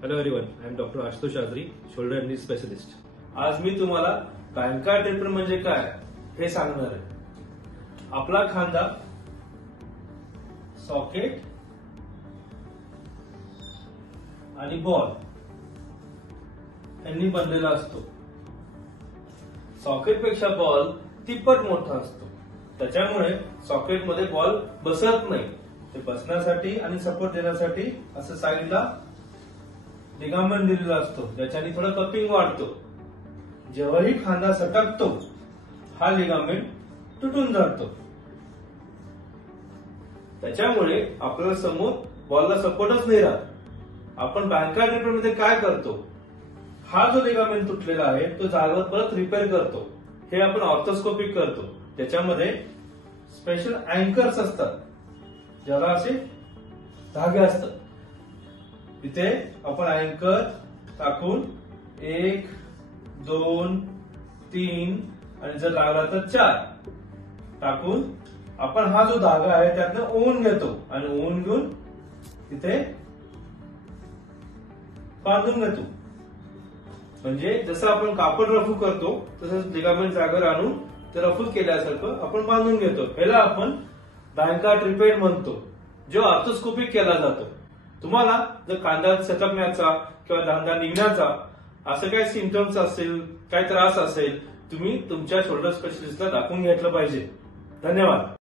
Hello everyone, I am Dr. Ashutosh Shastri, shoulder and knee specialist. आज मी तुम्हाला बँका tripper म्हणजे काय हे सांगणार आहे. आपला खांदा सॉकेट आणि बॉल यांनी बनलेला असतो. सॉकेट पेक्षा बॉल तिप्पट मोठा असतो. त्याच्यामुळे सॉकेट मध्ये बॉल बसत नाही. ते बसण्यासाठी आणि सपोर्ट देण्यासाठी असं साईडला लिगामेंट दिलेला असतो, ज्याच्याने थोडं कपिंग वाढतो. जेव्हाही खांदा सटकतो हा लिगामेंट तुटून जातो. त्याच्यामुळे आपल्याला समोर बॉलला सपोर्टच नाही राहत. आपण बँका ट्रिपर मध्ये काय करतो, हा जो लिगामेंट तुटलेला आहे तो जागेवर परत रिपेअर करतो. हे आपण ऑर्थोस्कोपिक करतो. त्याच्यामध्ये स्पेशल अँकर्स असतात, ज्याला असे धागे असतात. तिथे आपण अँकर टाकून 1, 2, 3 आणि जर लागला तर 4 टाकून आपण हा जो धागा आहे त्यातनं ओवून घेतो आणि ओवून घेऊन तिथे बांधून घेतो. म्हणजे जसं आपण कापड रफू करतो तसंच लिगामेंट जागेवर आणून ते रफू केल्यासारखं आपण बांधून घेतो. ह्याला आपण बँका ट्रिपेड म्हणतो, जो ऑर्थोस्कोपिक केला जातो. तुम्हाला जर खांदा सटकण्याचा किंवा दांडा निघण्याचा असं काही सिम्पटम्स असेल, काही त्रास असेल, तुम्ही तुमच्या शोल्डर स्पेशलिस्टला दाखवून घेतलं पाहिजे. धन्यवाद.